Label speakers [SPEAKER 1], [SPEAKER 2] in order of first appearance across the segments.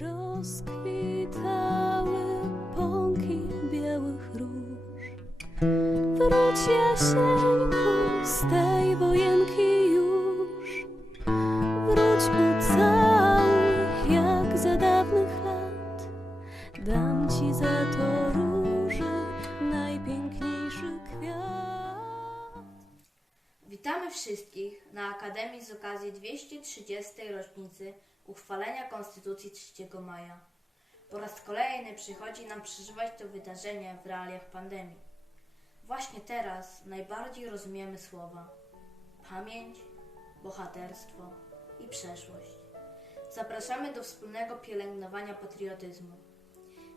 [SPEAKER 1] Rozkwitały pąki białych róż. Wróć Jasieńku z tej wojenki już. Wróć pocałuj jak za dawnych lat. Dam ci za to róży najpiękniejszy kwiat.
[SPEAKER 2] Witamy wszystkich na Akademii z okazji 230. rocznicy uchwalenia Konstytucji 3 maja. Po raz kolejny przychodzi nam przeżywać to wydarzenie w realiach pandemii. Właśnie teraz najbardziej rozumiemy słowa pamięć, bohaterstwo i przeszłość. Zapraszamy do wspólnego pielęgnowania patriotyzmu.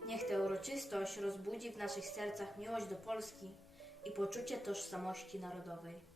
[SPEAKER 2] Niech ta uroczystość rozbudzi w naszych sercach miłość do Polski i poczucie tożsamości narodowej.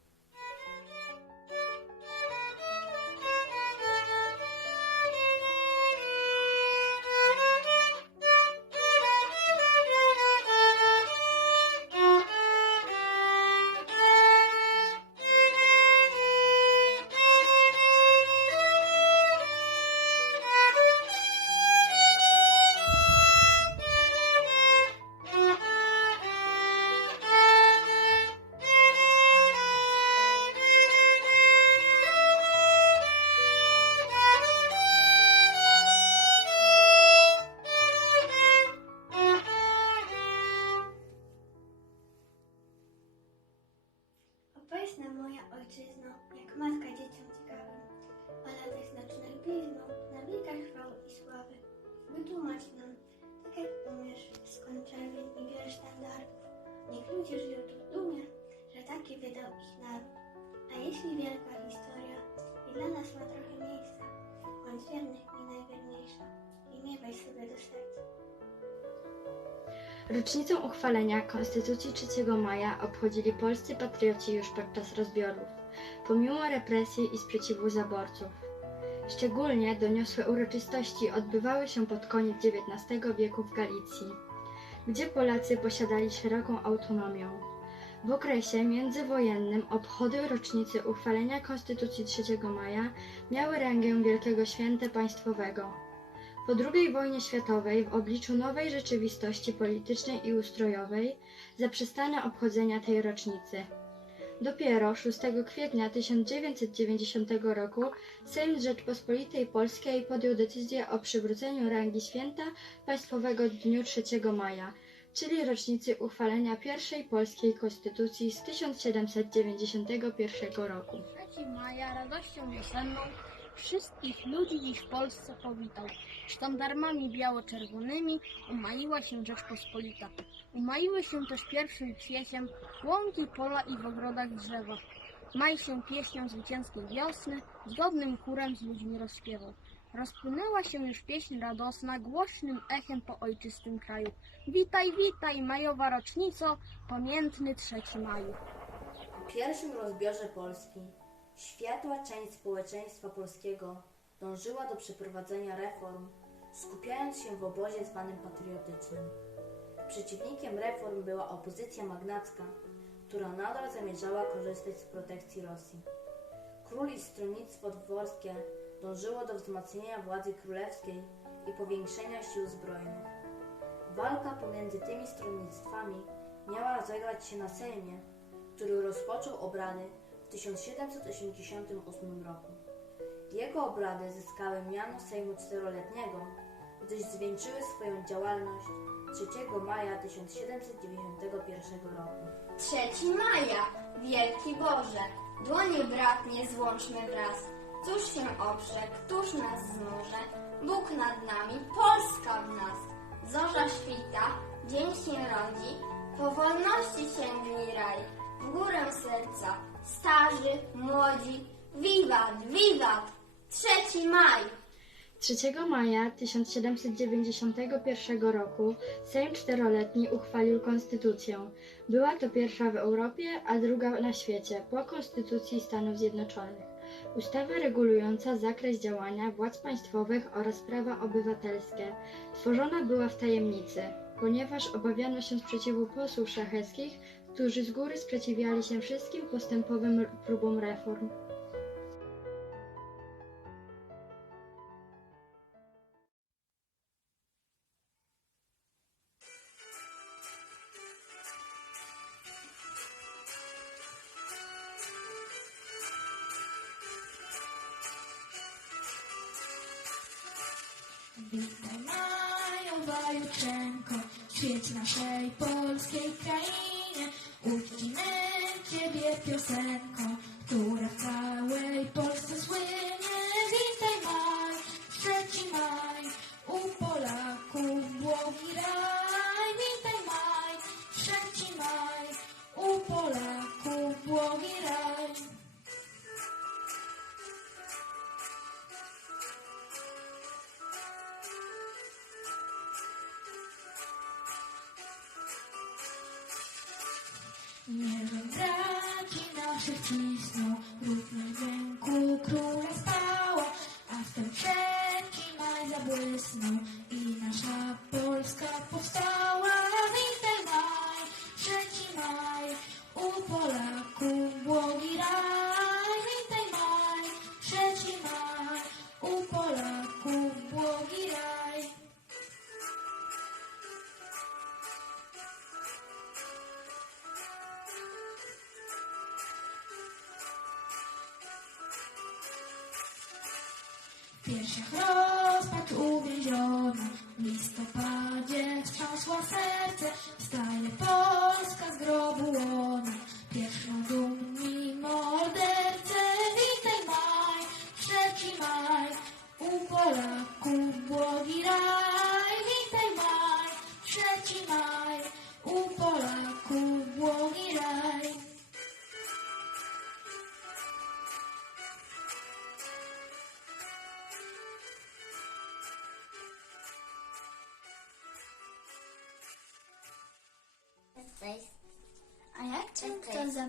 [SPEAKER 3] Nam moja ojczyzno, jak matka dzieciom ciekawym, o latach znacznych bizną, na wiekach chwały i sławy. Wytłumacz nam, tak jak umiesz, skąd czerwień i wiele sztandarów. Niech ludzie żyją tu w dumie, że taki wydał ich naród. A jeśli wielka historia i dla nas ma trochę miejsca, bądź wiernych mi najwierniejsza i miewaj sobie do serca.
[SPEAKER 4] Rocznicą uchwalenia Konstytucji 3 maja obchodzili polscy patrioci już podczas rozbiorów, pomimo represji i sprzeciwu zaborców. Szczególnie doniosłe uroczystości odbywały się pod koniec XIX wieku w Galicji, gdzie Polacy posiadali szeroką autonomię. W okresie międzywojennym obchody rocznicy uchwalenia Konstytucji 3 maja miały rangę wielkiego święta państwowego. Po II wojnie światowej, w obliczu nowej rzeczywistości politycznej i ustrojowej, zaprzestano obchodzenia tej rocznicy. Dopiero 6 kwietnia 1990 roku Sejm Rzeczpospolitej Polskiej podjął decyzję o przywróceniu rangi święta państwowego dniu 3 maja, czyli rocznicy uchwalenia pierwszej polskiej konstytucji z 1791 roku.
[SPEAKER 5] 3 maja radością wiosenną wszystkich ludzi dziś w Polsce powitał. Sztandarmami biało-czerwonymi umaiła się Rzeczpospolita. Umaiły się też pierwszym kwieciem łąki, pola i w ogrodach drzewa. Maj się pieśnią zwycięskiej wiosny, zgodnym chórem z ludźmi rozśpiewał. Rozpłynęła się już pieśń radosna, głośnym echem po ojczystym kraju. Witaj, witaj, majowa rocznico, pamiętny 3 maju.
[SPEAKER 2] W pierwszym rozbiorze Polski światła część społeczeństwa polskiego dążyła do przeprowadzenia reform, skupiając się w obozie zwanym patriotycznym. Przeciwnikiem reform była opozycja magnacka, która nadal zamierzała korzystać z protekcji Rosji. Król i stronnictwo dworskie dążyło do wzmacnienia władzy królewskiej i powiększenia sił zbrojnych. Walka pomiędzy tymi stronnictwami miała rozegrać się na Sejmie, który rozpoczął obrady w 1788 roku. Jego obrady zyskały miano Sejmu Czteroletniego, gdyż zwieńczyły swoją działalność 3 maja 1791 roku.
[SPEAKER 6] 3 maja, wielki Boże, dłonie bratnie złączmy wraz. Cóż się oprze, któż nas zmoże? Bóg nad nami, Polska w nas. Zorza świta, dzień się rodzi, po wolności sięgnie raj. W górę starzy, młodzi, wiwat, wiwat, 3 maj.
[SPEAKER 4] 3 maja 1791 roku Sejm Czteroletni uchwalił konstytucję. Była to pierwsza w Europie, a druga na świecie po Konstytucji Stanów Zjednoczonych. Ustawa regulująca zakres działania władz państwowych oraz prawa obywatelskie. Tworzona była w tajemnicy, ponieważ obawiano się sprzeciwu posłów szacheckich, którzy z góry sprzeciwiali się wszystkim postępowym próbom reform.
[SPEAKER 7] Winne mają wajuczenko w naszej polskiej krainy. Uczcimy Ciebie piosenką, która w całej Polsce słynie. Witaj maj, trzeci maj, u Polaków błogi raj. Witaj maj, trzeci maj, u Polaków zabłysnął i nasza Polska powstała. Witaj maj, trzeci maj, u Polaków błogi raj. Witaj maj, trzeci maj, u Polaków błogi raj. W piersiach rozpacz uwięziona, w listopadzie wstrząsła serce, wstaje Polska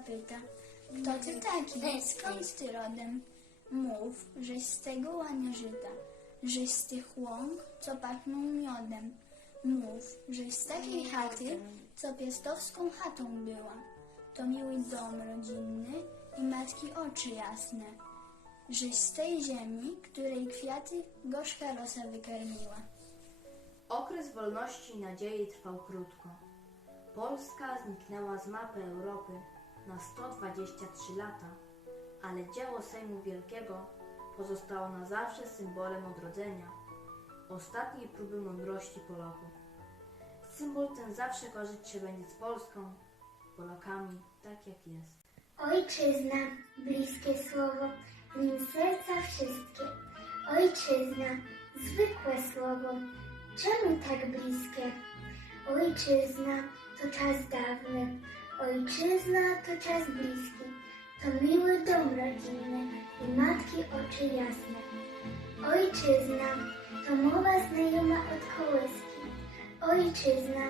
[SPEAKER 8] zapyta, kto ty taki, skąd ty rodem? Mów, żeś z tego łania żyta, żeś z tych łąk, co pachną miodem. Mów, żeś z takiej chaty, co piastowską chatą była. To miły dom rodzinny i matki oczy jasne. Żeś z tej ziemi, której kwiaty gorzka rosa wykarmiła.
[SPEAKER 2] Okres wolności i nadziei trwał krótko. Polska zniknęła z mapy Europy na 123 lata, ale dzieło Sejmu Wielkiego pozostało na zawsze symbolem odrodzenia, ostatniej próby mądrości Polaków. Symbol ten zawsze kojarzyć się będzie z Polską, Polakami, tak jak jest.
[SPEAKER 8] Ojczyzna, bliskie słowo, w nim serca wszystkie. Ojczyzna, zwykłe słowo, czemu tak bliskie? Ojczyzna to czas dawny, ojczyzna to czas bliski. To miły dom rodzinny i matki oczy jasne. Ojczyzna to mowa znajoma od kołyski. Ojczyzna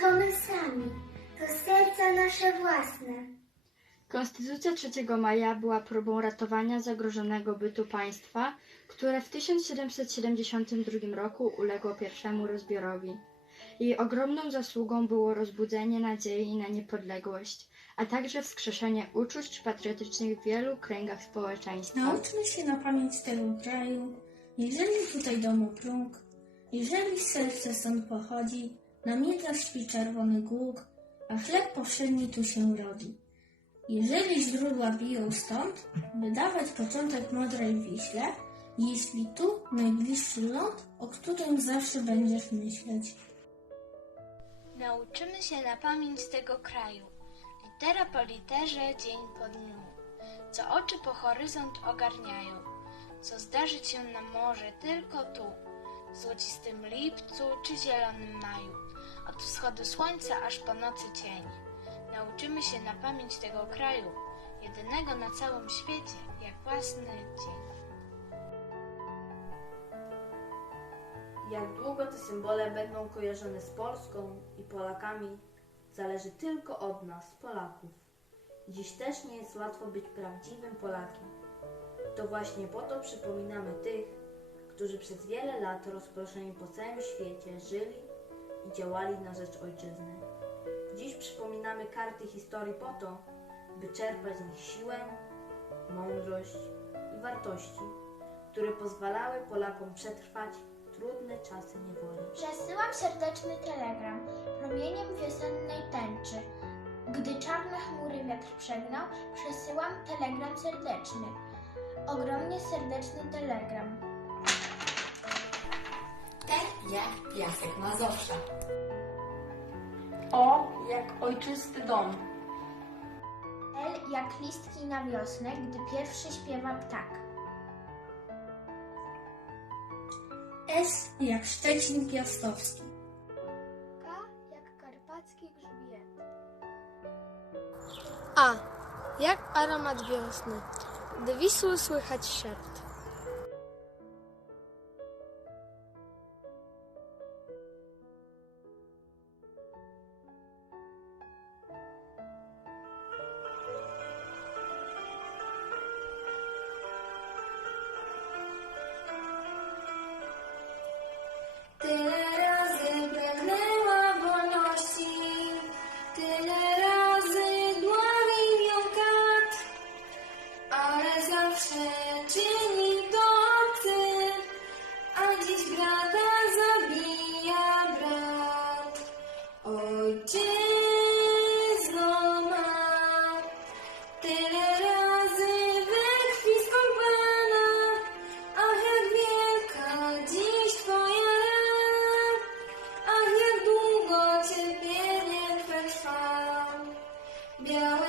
[SPEAKER 8] to my sami, to serca nasze własne.
[SPEAKER 4] Konstytucja 3 maja była próbą ratowania zagrożonego bytu państwa, które w 1772 roku uległo pierwszemu rozbiorowi. Jej ogromną zasługą było rozbudzenie nadziei na niepodległość, a także wskrzeszenie uczuć patriotycznych w wielu kręgach społeczeństwa.
[SPEAKER 9] Nauczmy się na pamięć tego kraju, jeżeli tutaj domu prąg, jeżeli z serca stąd pochodzi, na miedach śpi czerwony głóg, a chleb powszedni tu się rodzi. Jeżeli źródła biją stąd, by dawać początek modrej wiśle, jeśli tu najbliższy ląd, o którym zawsze będziesz myśleć.
[SPEAKER 10] Nauczymy się na pamięć tego kraju, litera po literze, dzień po dniu, co oczy po horyzont ogarniają, co zdarzy się na morze tylko tu, w złocistym lipcu czy zielonym maju, od wschodu słońca aż po nocy cień. Nauczymy się na pamięć tego kraju, jedynego na całym świecie, jak własny dzień.
[SPEAKER 2] Jak długo te symbole będą kojarzone z Polską i Polakami, zależy tylko od nas, Polaków. Dziś też nie jest łatwo być prawdziwym Polakiem. To właśnie po to przypominamy tych, którzy przez wiele lat rozproszeni po całym świecie żyli i działali na rzecz ojczyzny. Dziś przypominamy karty historii po to, by czerpać z nich siłę, mądrość i wartości, które pozwalały Polakom przetrwać trudne czasy niewoli.
[SPEAKER 8] Przesyłam serdeczny telegram promieniem wiosennej tęczy. Gdy czarne chmury wiatr przegnał, przesyłam telegram serdeczny. Ogromnie serdeczny telegram.
[SPEAKER 2] T jak piasek Mazowsza.
[SPEAKER 5] O jak ojczysty dom.
[SPEAKER 11] L jak listki na wiosnę, gdy pierwszy śpiewa ptak.
[SPEAKER 9] S jak Szczecin Piastowski.
[SPEAKER 11] K jak Karpacki Grzbiet.
[SPEAKER 12] A jak aromat wiosny. Do Wisły słychać szept.
[SPEAKER 3] Yeah.